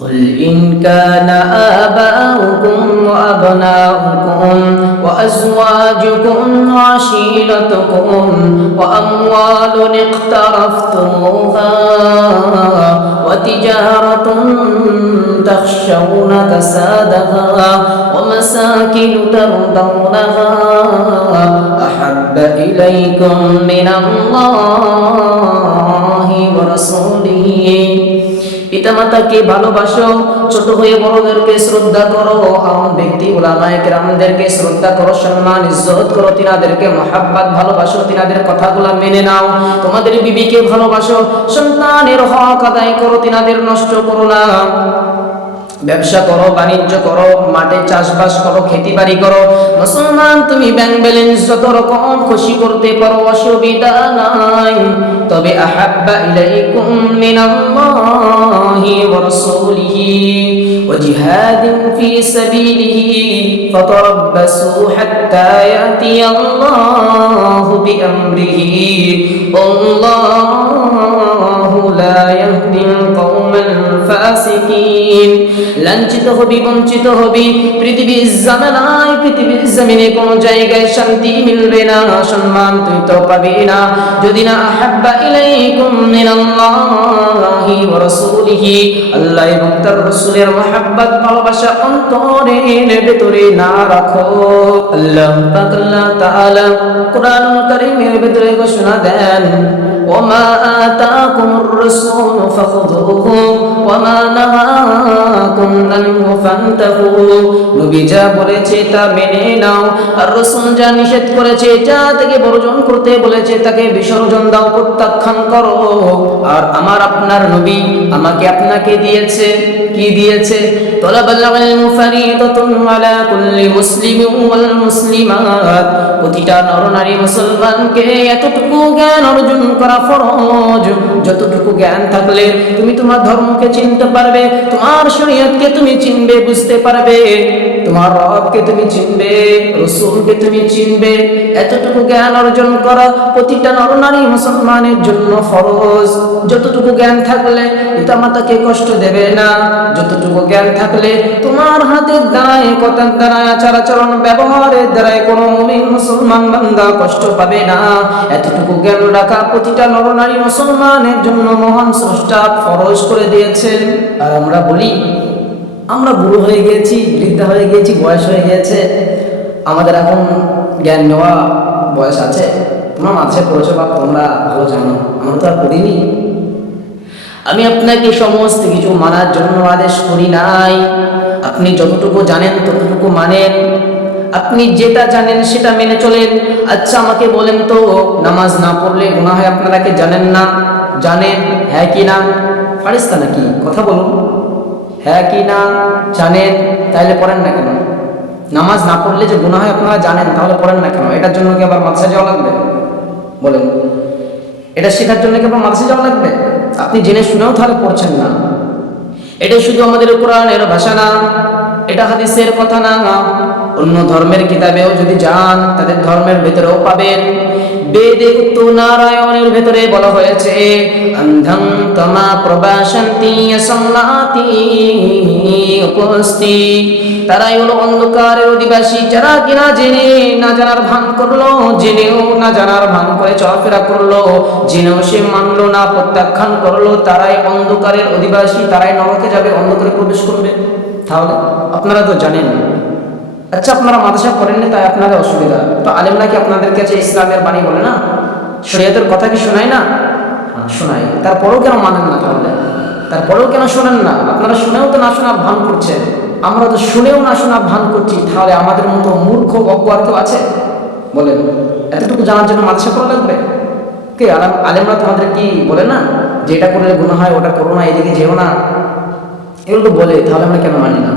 قل إن كان آباؤكم وأبناؤكم وأزواجكم وعشيرتكم وأموال اقترفتموها وتجارة تخشون كسادها ومساكن ترضونها أحب إليكم من الله ورسوله পিতামাতাকে ভালোবাসো, ছোট হয়ে বড়দেরকে শ্রদ্ধা করো, আম ব্যক্তি উলামায়ে কেরামদেরকে শ্রদ্ধা করো, সম্মান ইজ্জত করো, তিনাদেরকে মহাব্বত ভালোবাসো, তিনাদের কথাগুলো মেনে নাও। তোমাদের বিবিকে ভালোবাসো, সন্তানের হক আদায় করো, তিনাদের নষ্ট করো না। ব্যবসা করো, বাণিজ্য করো, মাঠে চাষবাস করো, খেতি বাড়ি করো। মুসলমান, তুমি ব্যাংক ব্যালেন্স যত রকম খুশি করতে পারো, অসুবিধা নাই। তবে আহাব্বা ইলাইকুম মিনাল্লাহি ওয়া রাসূলিহি ওয়া জিহাদিন ফি সাবিলিহি ফাতারাব্বাসু হাত্তা ইয়াতিয়াল্লাহু বিআমরিহি আল্লাহু লা ইয়াহদিল কওমাল ফাসিকিন। লাঞ্ছিত হবি, বঞ্চিত হবি, পৃথিবীর জামানায়, পৃথিবীর জমিনে কোনো জায়গায় শান্তি মিলবে না, সম্মান তুই তো পাবি না যদি না আহাব্বা ইলাইকুম মিনাল্লাহি ওয়া রাসূলিহি, আল্লাহ এবং তার রাসূলের মহব্বত ভালোবাসা অন্তরের ভেতরে না রাখো। আল্লাহ পাক আল্লাহ তাআলা কুরআনুল কারীমের ভেতরে ঘোষণা দেন, ওমা আতাকুমুর রাসূলু ফাখুযুহু ওমা নাহাকুম আনহু ফান্তাহু। নবী যা বলেছে তা মেনে নাও, আর রাসূল যা নিষেধ করেছে, যা থেকে বর্জন করতে বলেছে তাকে বিসর্জন দাও, প্রত্যাখ্যান করো। আর আমার আপনার নবী আমাকে আপনাকে দিয়েছে কি দিয়েছে? তলাবাল ইলমু ফারিদাতুন আলা কুল্লি মুসলিমিন ওয়াল মুসলিমাত। প্রতিটা নরনারী মুসলমানকে এতটুকু জ্ঞান অর্জন করা ফরজ, যতটুকু জ্ঞান থাকলে তুমি তোমার ধর্মকে চিনতে পারবে, তোমার শরীয়তকে তুমি চিনবে, বুঝতে পারবে, তোমার রবকে তুমি চিনবে, রাসূলকে তুমি চিনবে। এতটুকু জ্ঞান অর্জন করা প্রতিটা নরনারী মুসলমানের জন্য ফরজ। যতটুকু জ্ঞান থাকলে পিতামাতাকে কষ্ট দেবে না, যতটুকু জ্ঞান থাকলে তোমার হাতের দ্বারায়, কথার দ্বারায়, আচার আচরণ ব্যবহারের দ্বারায় কোনো মুমিন মুসলমান বান্দা কষ্ট পাবে না, এতটুকু জ্ঞান রাখা প্রতিটা নরনারী মুসলমানের জন্য মহান স্রষ্টা ফরজ করে দিয়েছেন। আর আমরা বলি আমরা বুড়ো হয়ে গিয়েছি, বৃদ্ধা হয়ে গিয়েছি, বয়স হয়ে গিয়েছে, আমাদের এখন জ্ঞান নেওয়া বয়স আছে। তোমরা মাঝে পড়েছো বা তোমরা ভালো জানো, আমরা তো আর পড়িনি। আমি আপনাকে সমস্ত কিছু মানার জন্য আদেশ করি নাই। আপনি যতটুকু জানেন ততটুকু মানেন, আপনি যেটা জানেন সেটা মেনে চলেন। আচ্ছা আমাকে বলেন তো, নামাজ না পড়লে গুনাহ হয় আপনারা কি জানেন না? জানেন? হ্যাঁ কি না? ফারিস্তা নাকি? কথা বলুন, হ্যাঁ কি না? জানেন? তাহলে পড়েন না কেন? নামাজ না পড়লে যে গুনাহ হয় আপনারা জানেন, তাহলে পড়েন না কেন? এটার জন্য কি আবার মাদ্রাসা যাওয়া লাগবে? বলেন, এটা শেখার জন্য কি আবার মাদ্রাসা যাওয়া লাগবে? আপনি জেনে শুনেও তাহলে পড়ছেন না। এটা শুধু আমাদের কোরআনের ভাষা না, এটা হাদিসের কথা না, অন্য ধর্মের কিতাবেও যদি যান তাদের ধর্মের ভেতরেও পাবেন। বেদে উত্তর নারায়ণের ভেতরে বলা হয়েছে, অন্ধং তমা প্রবাসন্তি সম্মাতি উপস্থি। তারাই হলো অন্ধকারের অধিবাসী, যারা কিনা জেনে না জানার ভান করলো, জেনেও না জানার ভান করে চলাফেরা করলো, জেনেও সে মানলো না, প্রত্যাখ্যান করলো, তারাই অন্ধকারের অধিবাসী, তারাই নরকে যাবে, অন্ধকারে প্রবেশ করবে। তাহলে আপনারা তো জানেন। আচ্ছা আপনারা মাদ্রাসা পড়েন না, তাই আপনাদের অসুবিধা। তো আলেম নাকি আপনাদের কাছে ইসলামের বাণী বলে না, শরীয়তের কথা কি শোনায় না? শোনায়। তারপরেও কেন মানেন না? তাহলে তারপরেও কেন শোনেন না? আপনারা শুনেও তো না শোনা ভান করছেন, আমরা তো শুনেও না শোনা ভান করছি। তাহলে আমাদের মতো মূর্খ অজ্ঞ আর কেউ আছে? বলেন, এতটুকু জানার জন্য মাদ্রাসা করা লাগবে? কে আলেমরা তোমাদের কি বলে না যে এটা করলে গুনাহ হয়, ওটা করো না, এদিকে যেও না, এগুলো তো বলে। তাহলে আমরা কেন মানি না?